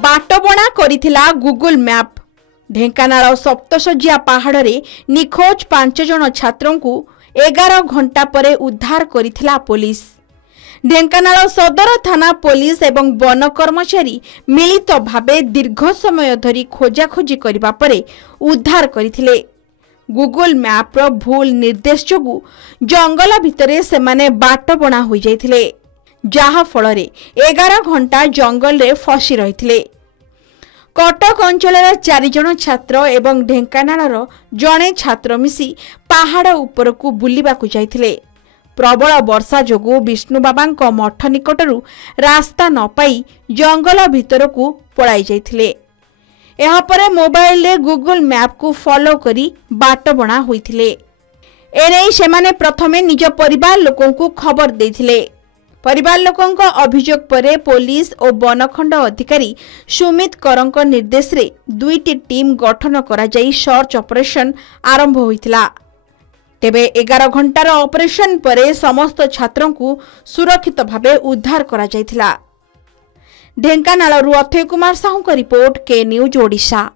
बाटबणा करिथिला Google map. Dhenkanal सप्तशज्या पहाड़ रे निखोज 5 जन छात्रों को 11 घंटा परे उद्धार करिथिला पुलिस। ढेंकानाल सदर थाना पुलिस एवं वन कर्मचारी मिलित भावे दीर्घ समय धरी खोजाखोजी करबा परे उद्धार करिथिले। गूगल मैप रो भूल निर्देश जोगु जंगल भितरे सेमाने बाटबणा होई जाइथिले, जहा फलरे 11 घंटा जंगल रे फसी रहिथिले। कटक अंचलर 4 जन छात्र एवं ढेंकानालर जणे छात्र मिसी पहाड़ उपरकू बुलिबाकू जाइथिले। प्रबल वर्षा जोगु विष्णु बाबांक मठ निकटरू रास्ता न पाई जंगल भितरकू पलाई जाइथिले। एहा परे मोबाइल रे गूगल मैप को फॉलो करी बाटबणा होइथिले। एने सेमाने प्रथमे निज परिवार लोकों को खबर देथिले। परिवार लोकों को अभियोग परे पुलिस और वनखंड अधिकारी सुमित करंक निर्देश रे 2टी टीम गठन करा जाई सर्च ऑपरेशन आरंभ होइथिला। तेबे 11 घंटार ऑपरेशन परे समस्त छात्रों को सुरक्षित भावे उद्धार करा जाइथिला। ढेंकानालरू अक्षय कुमार साहू का रिपोर्ट, के न्यूज ओडिशा।